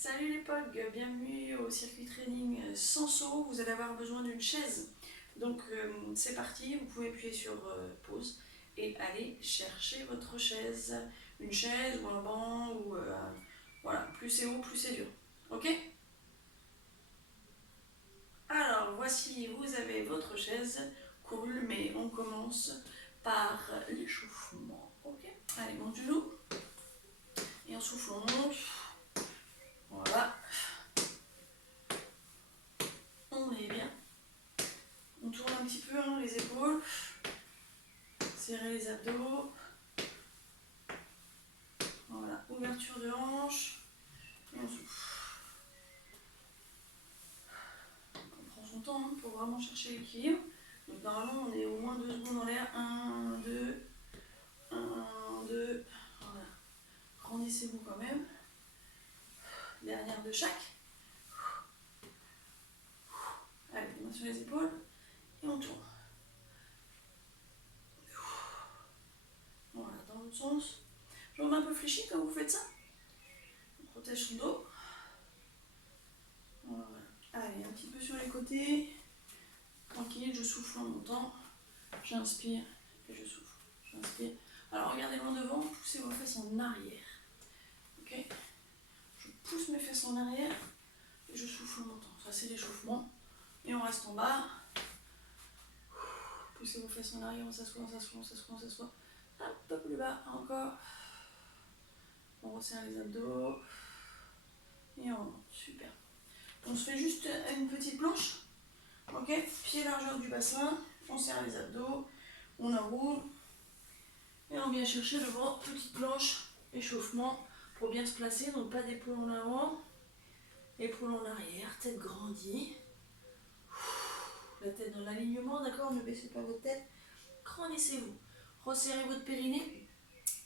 Salut les POG, bienvenue au circuit training sans saut. Vous allez avoir besoin d'une chaise. Donc c'est parti, vous pouvez appuyer sur pause et aller chercher votre chaise. Une chaise ou un banc ou voilà, plus c'est haut, plus c'est dur. Ok? Alors voici, vous avez votre chaise. Cool, mais on commence par l'échauffement. Ok? Allez, monte du genou. Et on souffle, on monte. Voilà. On est bien. On tourne un petit peu les épaules. Serrer les abdos. Voilà, ouverture de hanche. Et on souffle. On prend son temps pour vraiment chercher l'équilibre. Donc normalement on est au moins 2 secondes en l'air. 1, 2, 1, 2. Voilà. Grandissez-vous quand même. Dernière de chaque. Allez, main sur les épaules. Et on tourne. Voilà, dans l'autre sens. Jambes un peu fléchies quand vous faites ça. On protège son dos. Voilà. Allez, un petit peu sur les côtés. Tranquille, je souffle en montant. J'inspire et je souffle. J'inspire. Alors regardez loin devant, poussez vos fesses en arrière. Ok? Je pousse mes fesses en arrière et je souffle en montant. Ça c'est l'échauffement. Et on reste en bas. Poussez vos fesses en arrière, on s'assoit, on s'assoit, on s'assoit, on s'assoit. Un peu plus bas, encore. On resserre les abdos. Et on monte. Super. On se fait juste une petite planche. Ok? Pied largeur du bassin. On serre les abdos. On enroule. Et on vient chercher devant, petite planche, échauffement, pour bien se placer, donc pas d'épaule en avant, épaule en arrière, tête grandie. La tête dans l'alignement, d'accord? Ne baissez pas votre tête. Grandissez-vous. Resserrez votre périnée,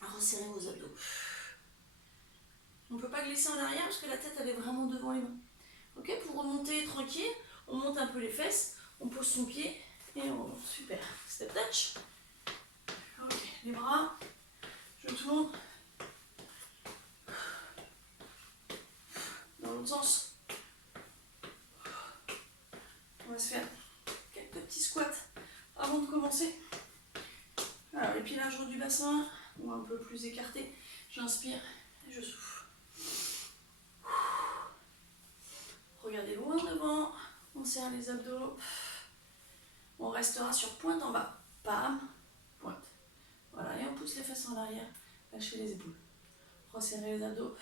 resserrez vos abdos. On ne peut pas glisser en arrière parce que la tête elle est vraiment devant les mains. Ok? Pour remonter tranquille, on monte un peu les fesses, on pose son pied et on remonte. Super. Step touch. Ok, les bras, je tourne. Dans l'autre sens. On va se faire quelques petits squats avant de commencer. Alors les pieds largeur du bassin, ou un peu plus écartés. J'inspire et je souffle. Regardez loin devant, on serre les abdos. On restera sur pointe en bas. Pam, pointe. Voilà, et on pousse les fesses en arrière. Lâchez les épaules. Resserrez les abdos.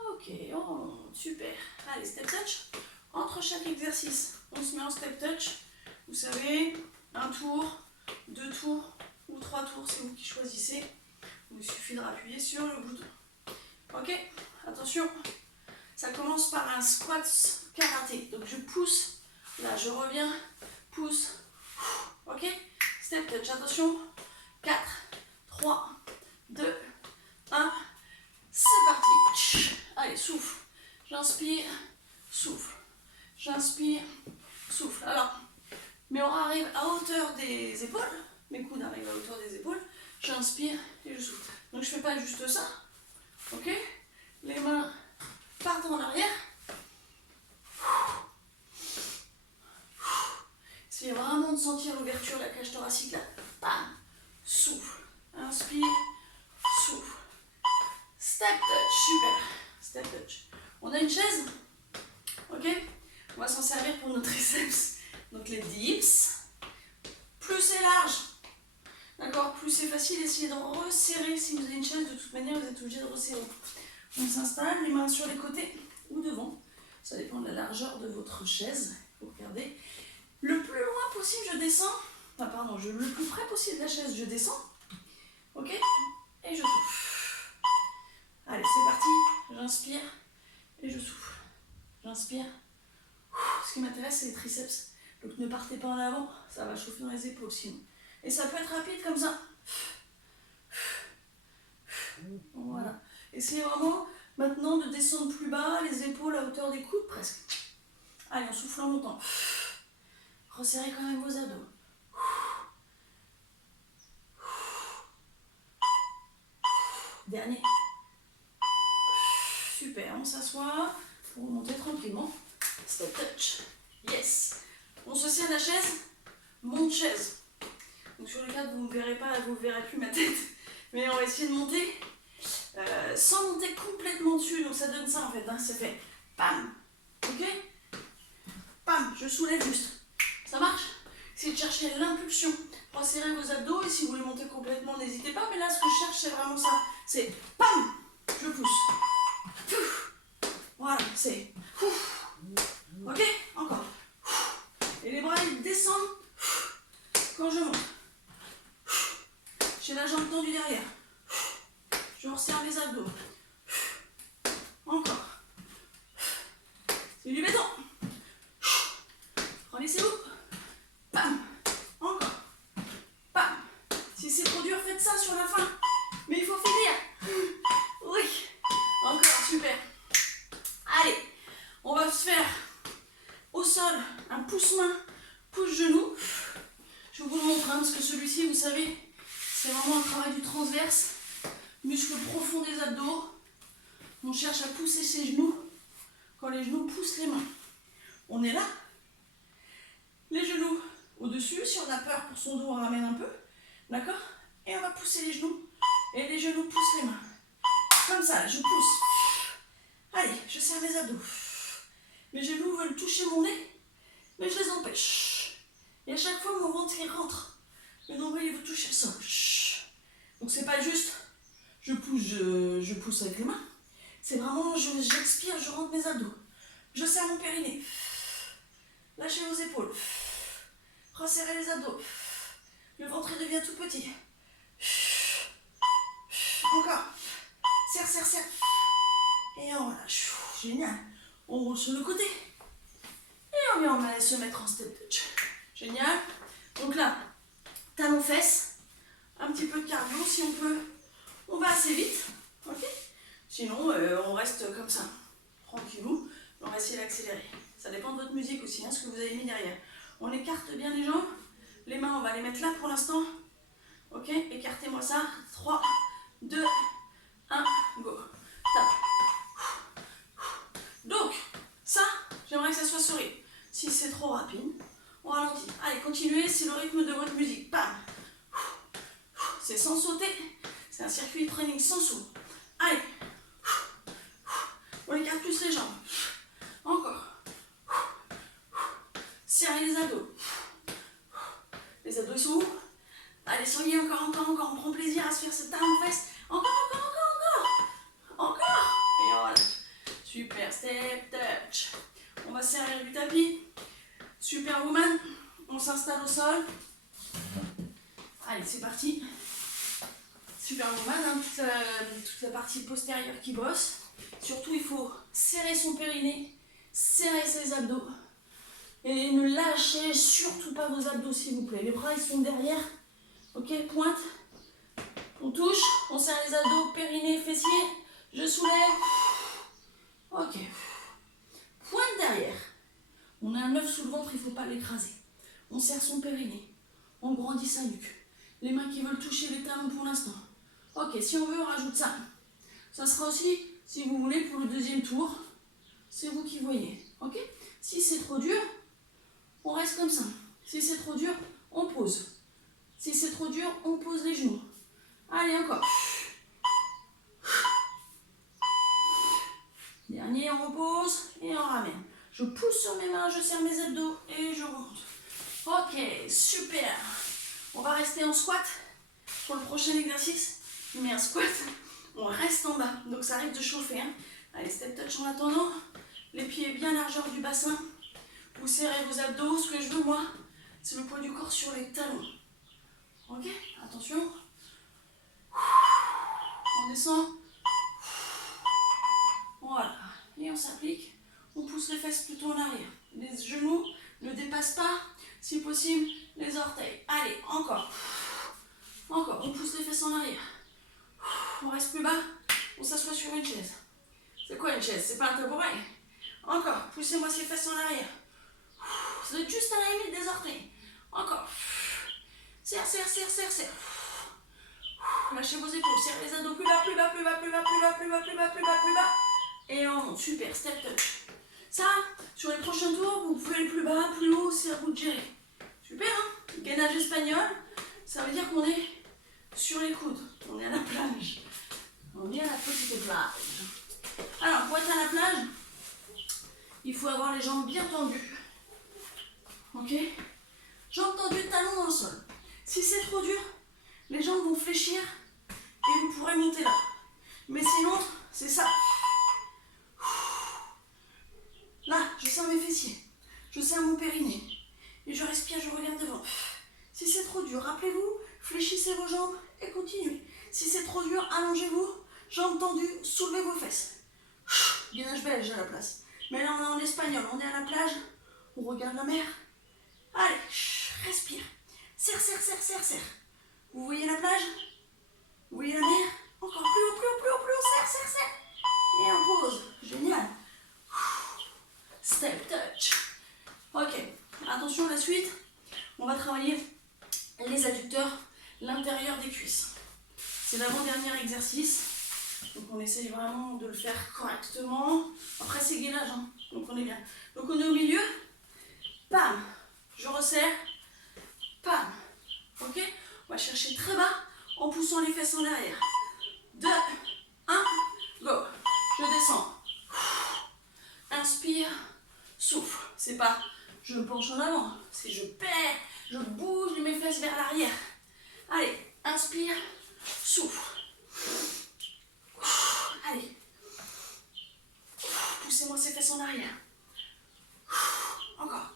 Ok, on monte, super. Allez, step touch. Entre chaque exercice, on se met en step touch. Vous savez, un tour, 2 tours ou 3 tours, c'est vous qui choisissez. Il suffit de appuyer sur le bouton. Ok, attention. Ça commence par un squat karaté. Donc je pousse, là je reviens, pousse. Ok, step touch, attention. 4, 3, 2, 1. C'est parti. Allez, souffle. J'inspire, souffle. J'inspire, souffle. Alors, mes bras arrivent à hauteur des épaules. Mes coudes arrivent à hauteur des épaules. J'inspire et je souffle. Donc je ne fais pas juste ça. Ok? Les mains partent en arrière. Essayez vraiment de sentir l'ouverture de la cage thoracique là. Bam. Souffle. Inspire. Souffle. Step touch. Super. Step touch. On a une chaise. Ok? On va s'en servir pour nos triceps. Donc les dips. Plus c'est large. D'accord? Plus c'est facile, essayez de resserrer. Si vous avez une chaise, de toute manière, vous êtes obligé de resserrer. On s'installe, les mains sur les côtés ou devant. Ça dépend de la largeur de votre chaise. Vous regardez. Le plus loin possible, je descends. Enfin, pardon, le plus près possible de la chaise, je descends. Ok? Et je souffle. Allez, c'est parti. J'inspire et je souffle. J'inspire. Ce qui m'intéresse, c'est les triceps. Donc ne partez pas en avant, ça va chauffer dans les épaules sinon. Et ça peut être rapide comme ça. Voilà. Essayez vraiment maintenant de descendre plus bas, les épaules à hauteur des coudes presque. Allez, on souffle en montant. Resserrez quand même vos abdos. Dernier. super. On s'assoit pour monter tranquillement. Step touch. Yes. On se sied à la chaise. Monte chaise. Donc sur le cadre, vous ne verrez pas, vous ne verrez plus ma tête. Mais on va essayer de monter sans monter complètement dessus. Donc ça donne ça en fait. Hein. Ça fait pam. Ok? Pam. Je soulève juste. Ça marche? Essayez de chercher l'impulsion. Resserrez vos abdos et si vous voulez monter complètement, n'hésitez pas. Mais là, ce que je cherche, c'est vraiment ça. C'est pam. Je pousse. Voilà, c'est. Ok? Encore. Et les bras, ils descendent quand je monte. J'ai la jambe tendue derrière. Je resserre les abdos. Encore. C'est du béton. Relissez-vous. Bam. Encore. Bam. Si c'est trop dur, faites ça sur la fin. Mais il faut finir. Oui. Encore, super. Allez. On va se faire au sol un pouce-main, pouce-genou. Je vous le montre hein, parce que celui-ci, vous savez, c'est vraiment un travail du transverse. Muscle profond des abdos. On cherche à pousser ses genoux quand les genoux poussent les mains. On est là. Les genoux au-dessus. Si on a peur pour son dos, on ramène un peu. D'accord? Et on va pousser les genoux. Et les genoux poussent les mains. Comme ça, je pousse. Allez, je serre mes abdos. Mes genoux veulent toucher mon nez, mais je les empêche. Et à chaque fois, mon ventre il rentre. Le nombril il veut toucher le sol. Donc c'est pas juste je pousse avec les mains. C'est vraiment j'expire, je rentre mes abdos. Je serre mon périnée. Lâchez vos épaules. Resserrez les abdos. Le ventre il devient tout petit. Encore. Serre, serre, serre. Et on relâche. Génial. On roule sur le côté. Et on vient se mettre en step touch. Génial. Donc là, talons fesses. Un petit peu de cardio si on peut. On va assez vite. Ok. Sinon, on reste comme ça. Tranquillou. On va essayer d'accélérer. Ça dépend de votre musique aussi, hein, ce que vous avez mis derrière. On écarte bien les jambes. Les mains, on va les mettre là pour l'instant. Ok. Écartez-moi ça. 3, 2, 1, go. Tape. Donc, ça, j'aimerais que ça soit sur rythme. Si c'est trop rapide, on ralentit. Allez, continuez, c'est le rythme de votre musique. Bam. C'est sans sauter. C'est un circuit de training sans saut. Allez. On écarte plus les jambes. Encore. Serrez les abdos. Les abdos sont où? Allez, soyez encore. On prend plaisir à se faire cette talon fesse. Encore. Et voilà. Super, step touch. On va serrer du tapis. Superwoman. On s'installe au sol. Allez, c'est parti. Superwoman, hein, toute la partie postérieure qui bosse. Surtout, il faut serrer son périnée, serrer ses abdos. Et ne lâchez surtout pas vos abdos, s'il vous plaît. Les bras, ils sont derrière. Ok, pointe. On touche, on serre les abdos, périnée, fessier. Je soulève. Ok. Pointe derrière. On a un œuf sous le ventre, il ne faut pas l'écraser. On serre son périnée. On grandit sa nuque. Les mains qui veulent toucher les talons pour l'instant. Ok, si on veut, on rajoute ça. Ça sera aussi, si vous voulez, pour le deuxième tour. C'est vous qui voyez. Ok? Si c'est trop dur, on reste comme ça. Si c'est trop dur, on pose. Si c'est trop dur, on pose les genoux. Allez, encore. Dernier, on repose et on ramène. Je pousse sur mes mains, je serre mes abdos et je remonte. Ok, super. On va rester en squat pour le prochain exercice. Mais un squat, on reste en bas. Donc ça arrive de chauffer. Hein. Allez, step touch en attendant. Les pieds bien largeur du bassin. Vous serrez vos abdos. Ce que je veux, moi, c'est le poids du corps sur les talons. Ok, attention. On descend. Voilà. Et on s'applique. On pousse les fesses plutôt en arrière. Les genoux ne dépassent pas, si possible, les orteils. Allez, encore. Encore. On pousse les fesses en arrière. On reste plus bas. On s'assoit sur une chaise. C'est quoi une chaise? C'est pas un tabouret. Encore. Poussez-moi ces fesses en arrière. Vous êtes juste à la limite des orteils. Encore. Serre, serre, serre, serre, serre. Lâchez vos épaules. Serrez les abdos plus bas, plus bas, plus bas, plus bas, plus bas, plus bas, plus bas, plus bas, plus bas. Et on monte. Super, step touch. Ça, sur les prochains tours, vous pouvez aller plus bas, plus haut, c'est à vous de gérer. Super, hein? Gainage espagnol, ça veut dire qu'on est sur les coudes. On est à la plage. On est à la petite plage. Alors, pour être à la plage, il faut avoir les jambes bien tendues. Ok? Jambes tendues, talons dans le sol. Si c'est trop dur, les jambes vont fléchir et vous pourrez monter là. Mais sinon, c'est ça. Là, je serre mes fessiers. Je serre mon périnée. Et je respire, je regarde devant. Si c'est trop dur, rappelez-vous, fléchissez vos jambes et continuez. Si c'est trop dur, allongez-vous, jambes tendues, soulevez vos fesses. Gainage belge à la place. Mais là, on est en espagnol, on est à la plage, on regarde la mer. Allez, respire. Serre, serre, serre, serre, serre. Vous voyez la plage? Vous voyez la mer? Encore plus haut, plus haut, plus haut, plus haut. Serre, serre, serre. Et on pose. Génial. Step touch. Ok, attention, la suite. On va travailler les adducteurs, l'intérieur des cuisses. C'est l'avant-dernier exercice. Donc on essaye vraiment de le faire correctement. Après c'est gainage, hein. Donc on est bien. Donc on est au milieu. Pam. Je resserre. Pam. Ok. On va chercher très bas en poussant les fesses en arrière. 2, 1, go. Je descends. Inspire. Souffle. C'est pas je me penche en avant. C'est je perds. Je bouge mes fesses vers l'arrière. Allez. Inspire. Souffle. Allez. Poussez-moi ces fesses en arrière. Encore.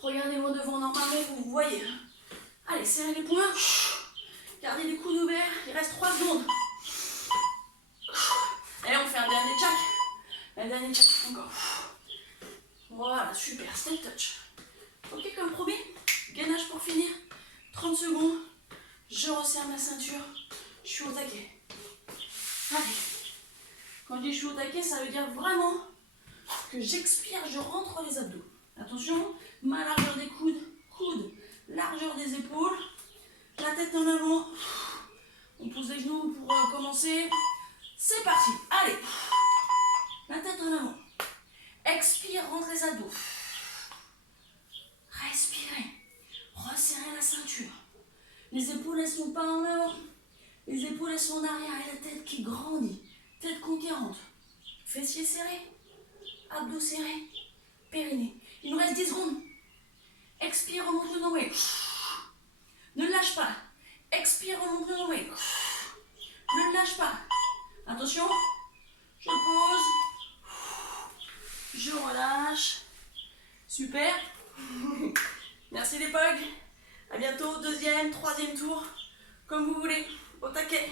Regardez-moi devant, normalement vous voyez. Allez, serrez les poings. Gardez les coudes ouverts. Il reste 3 secondes. Et on fait un dernier check. Un dernier check. Encore. Voilà, super. Step touch. Ok, comme promis. Gainage pour finir. 30 secondes. Je resserre ma ceinture. Je suis au taquet. Allez. Quand je dis je suis au taquet, ça veut dire vraiment que j'expire, je rentre les abdos. Attention, ma largeur des coudes, largeur des épaules, la tête en avant. On pousse les genoux pour commencer. C'est parti, allez. La tête en avant. Expire, rentre les abdos. Respirez. Resserrez la ceinture. Les épaules, elles sont pas en avant. Les épaules, elles sont en arrière et la tête qui grandit. Tête conquérante. Fessiers serrés. Abdos serrés. Périnée. Il nous reste 10 secondes. Expire, remonte le nombril. Ne lâche pas. Expire, remonte le nombril. Ne lâche pas. Attention. Je pose. Je relâche. Super. Merci les pogs. À bientôt. 2e, 3e tour. Comme vous voulez. Au taquet.